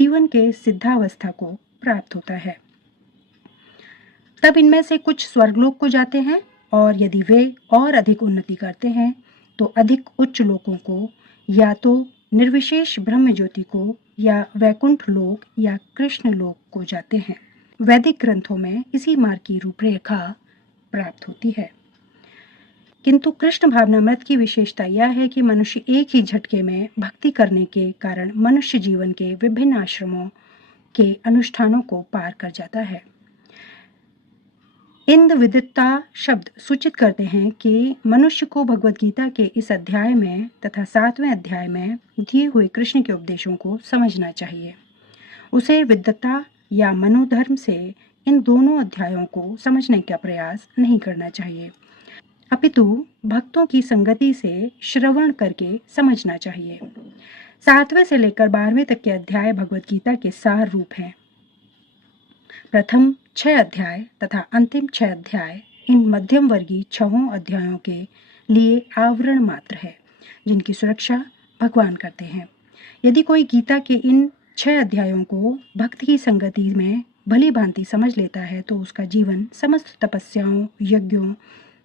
जीवन के सिद्धावस्था को प्राप्त होता है। तब इनमें से कुछ स्वर्गलोक को जाते हैं और यदि वे और अधिक उन्नति करते हैं तो अधिक उच्च लोकों को, या तो निर्विशेष ब्रह्म ज्योति को, या वैकुंठ लोक या कृष्ण लोक को जाते हैं। वैदिक ग्रंथों में इसी मार्ग की रूपरेखा प्राप्त होती है। किंतु कृष्ण भावनामृत की विशेषता यह है कि मनुष्य एक ही झटके में भक्ति करने के कारण मनुष्य जीवन के विभिन्न आश्रमों के अनुष्ठानों को पार कर जाता है। इंद विदिता शब्द सूचित करते हैं कि मनुष्य को भगवत गीता के इस अध्याय में तथा 7वें अध्याय में दिए हुए कृष्ण के उपदेशों को समझना चाहिए। उसे विद्वता या मनोधर्म से इन दोनों अध्यायों को समझने का प्रयास नहीं करना चाहिए, अपितु भक्तों की संगति से श्रवण करके समझना चाहिए। 7वें से लेकर 12वें तक के अध्याय भगवत गीता के सार रूप हैं। प्रथम 6 अध्याय तथा अंतिम 6 अध्याय इन मध्यम वर्गीय 6 अध्यायों के लिए आवरण मात्र है, जिनकी सुरक्षा भगवान करते हैं। यदि कोई गीता के इन 6 अध्यायों को भक्त की संगति में भली भांति समझ लेता है तो उसका जीवन समस्त तपस्याओं, यज्ञों,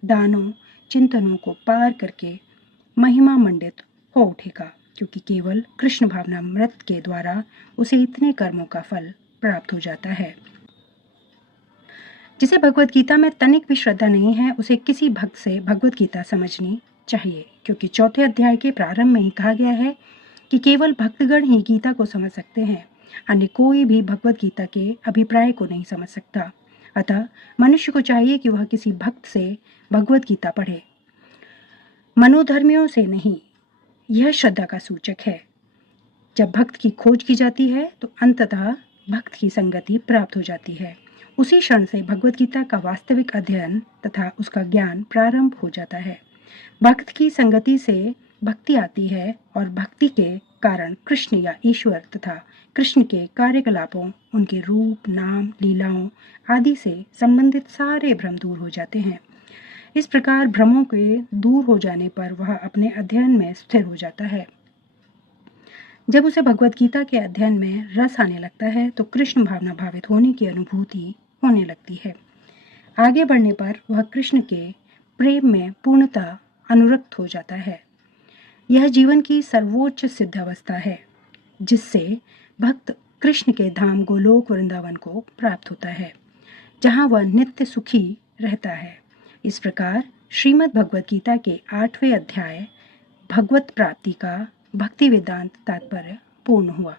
दानों, चिंतनों को पार करके महिमा मंडित हो उठेगा, क्योंकि केवल कृष्ण भावनामृत के द्वारा उसे इतने कर्मों का फल प्राप्त हो जाता है। जिसे भगवत गीता में तनिक भी श्रद्धा नहीं है, उसे किसी भक्त से भगवत गीता समझनी चाहिए, क्योंकि 4थे अध्याय के प्रारंभ में ही कहा गया है कि केवल भक्तगण ही गीता को समझ सकते हैं, अन्य कोई भी भगवत गीता के अभिप्राय को नहीं समझ सकता। अतः मनुष्य को चाहिए कि वह किसी भक्त से भगवत गीता पढ़े, मनोधर्मियों से नहीं। यह श्रद्धा का सूचक है। जब भक्त की खोज की जाती है तो अंततः भक्त की संगति प्राप्त हो जाती है। उसी क्षण से भगवत गीता का वास्तविक अध्ययन तथा उसका ज्ञान प्रारंभ हो जाता है। भक्त की संगति से भक्ति आती है और भक्ति के कारण कृष्ण या ईश्वर तथा कृष्ण के कार्यकलापों, उनके रूप, नाम, लीलाओं आदि से संबंधित सारे भ्रम दूर हो जाते हैं। इस प्रकार भ्रमों के दूर हो जाने पर वह अपने अध्ययन में स्थिर हो जाता है। जब उसे भगवत गीता के अध्ययन में रस आने लगता है तो कृष्ण भावना भावित होने की अनुभूति होने लगती है। आगे बढ़ने पर वह कृष्ण के प्रेम में पूर्णतः अनुरक्त हो जाता है। यह जीवन की सर्वोच्च सिद्ध अवस्था है, जिससे भक्त कृष्ण के धाम गोलोक वृंदावन को प्राप्त होता है, जहाँ वह नित्य सुखी रहता है। इस प्रकार श्रीमद् भगवत गीता के 8वें अध्याय भगवत प्राप्ति का भक्ति वेदांत तात्पर्य पूर्ण हुआ।